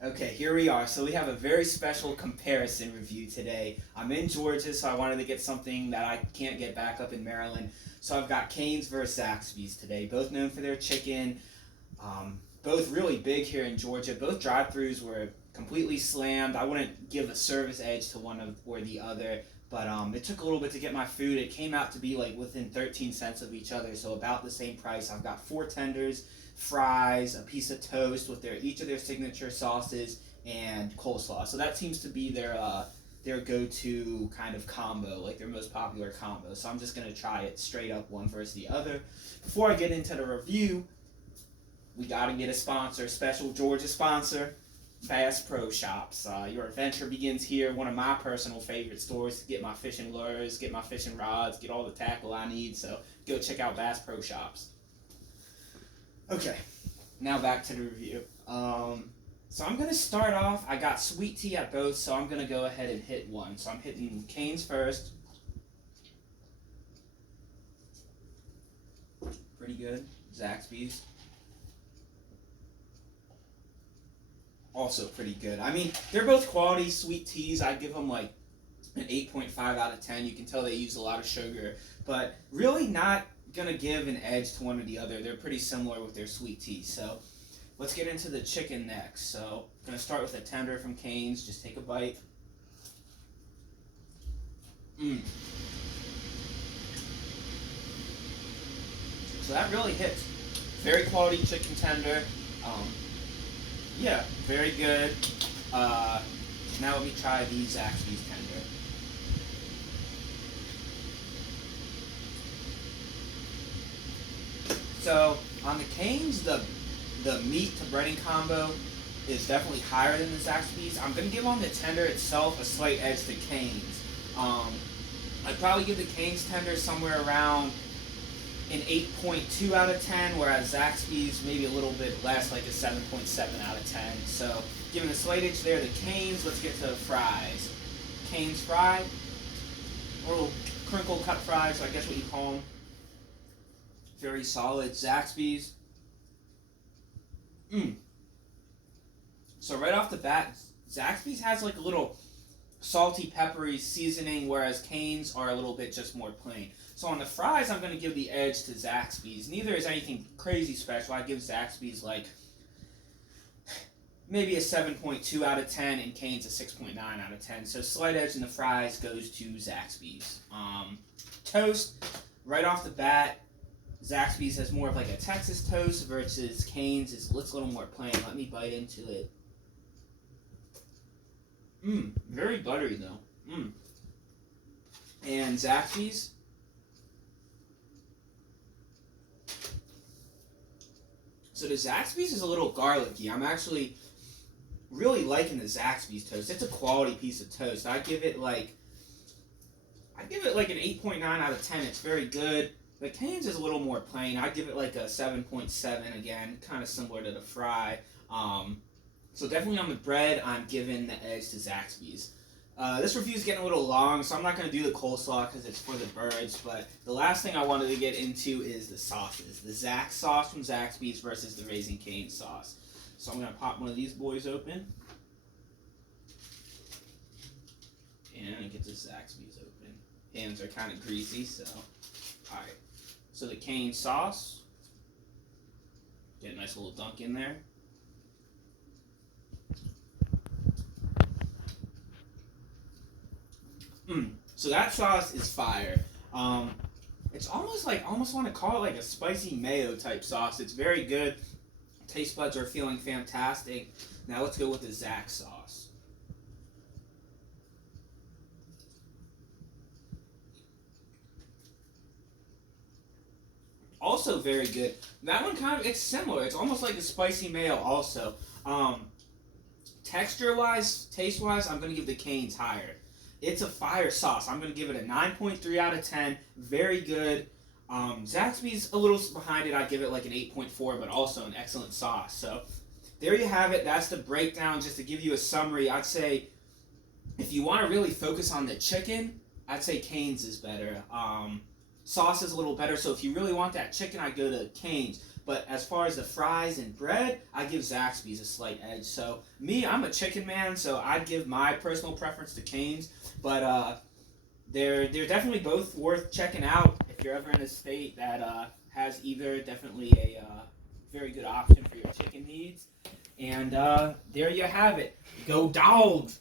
Okay, here we are. So we have a very special comparison review today. I'm in Georgia, so I wanted to get something that I can't get back up in Maryland. So I've got Canes versus Zaxby's today, both known for their chicken. Both really big here in Georgia. Both drive-throughs were completely slammed. I wouldn't give a service edge to one of or the other, but it took a little bit to get my food. It came out to be like within 13 cents of each other, so about the same price. I've got four tenders, fries, a piece of toast with each of their signature sauces, and coleslaw. So that seems to be their go-to kind of combo, like their most popular combo. So I'm just gonna try it straight up one versus the other. Before I get into the review, we gotta get a sponsor, special Georgia sponsor, Bass Pro Shops. Your adventure begins here. One of my personal favorite stores to get my fishing lures, get my fishing rods, get all the tackle I need. So go check out Bass Pro Shops. Okay, now back to the review. So I'm gonna start off. I got sweet tea at both, so I'm gonna go ahead and hit one. So I'm hitting Cane's first. Pretty good. Zaxby's. Also pretty good. I mean, they're both quality sweet teas. I'd give them like an 8.5 out of 10. You can tell they use a lot of sugar, but really not gonna give an edge to one or the other. They're pretty similar with their sweet teas. So let's get into the chicken next. So I'm gonna start with a tender from Cane's. Just take a bite. So that really hits. Very quality chicken tender. Yeah, very good. Now let me try the Zaxby's tender. So on the Cane's, the meat to breading combo is definitely higher than the Zaxby's. I'm gonna give on the tender itself a slight edge to Cane's. I'd probably give the Cane's tender somewhere around an 8.2 out of 10, whereas Zaxby's maybe a little bit less, like a 7.7 out of 10. So, given a slight edge there, the Cane's, let's get to the fries. Cane's fry, or little crinkle cut fries, I guess what you call them. Very solid. Zaxby's. So right off the bat, Zaxby's has like a little salty, peppery seasoning, whereas Cane's are a little bit just more plain. So on the fries, I'm going to give the edge to Zaxby's. Neither is anything crazy special. I give Zaxby's like maybe a 7.2 out of 10, and Cane's a 6.9 out of 10. So slight edge in the fries goes to Zaxby's. Toast, right off the bat, Zaxby's has more of like a Texas toast versus Cane's looks a little more plain. Let me bite into it. Very buttery though. And Zaxby's. So the Zaxby's is a little garlicky. I'm actually really liking the Zaxby's toast. It's a quality piece of toast. I'd give it like an 8.9 out of 10. It's very good. The Cane's is a little more plain. I'd give it like a 7.7 again, kind of similar to the fry. So definitely on the bread, I'm giving the edge to Zaxby's. This review is getting a little long, so I'm not going to do the coleslaw because it's for the birds, but the last thing I wanted to get into is the sauces. The Zax sauce from Zaxby's versus the Raising Cane sauce. So I'm going to pop one of these boys open. And get the Zaxby's open. Hands are kind of greasy, so... Alright. So the cane sauce. Get a nice little dunk in there. So that sauce is fire. It's almost want to call it like a spicy mayo type sauce. It's very good. Taste buds are feeling fantastic. Now let's go with the Zax sauce. Also very good. That one it's similar. It's almost like a spicy mayo also. Texture wise, taste wise, I'm gonna give the Cane's higher. It's a fire sauce. I'm going to give it a 9.3 out of 10. Very good. Zaxby's a little behind it. I'd give it like an 8.4, but also an excellent sauce. So there you have it. That's the breakdown. Just to give you a summary, I'd say if you want to really focus on the chicken, I'd say Cane's is better. sauce is a little better. So if you really want that chicken, I go to Canes. But as far as the fries and bread, I give Zaxby's a slight edge. So me, I'm a chicken man, so I'd give my personal preference to Canes. But they're definitely both worth checking out if you're ever in a state that has either. Definitely a very good option for your chicken needs. And there you have it. Go dogs!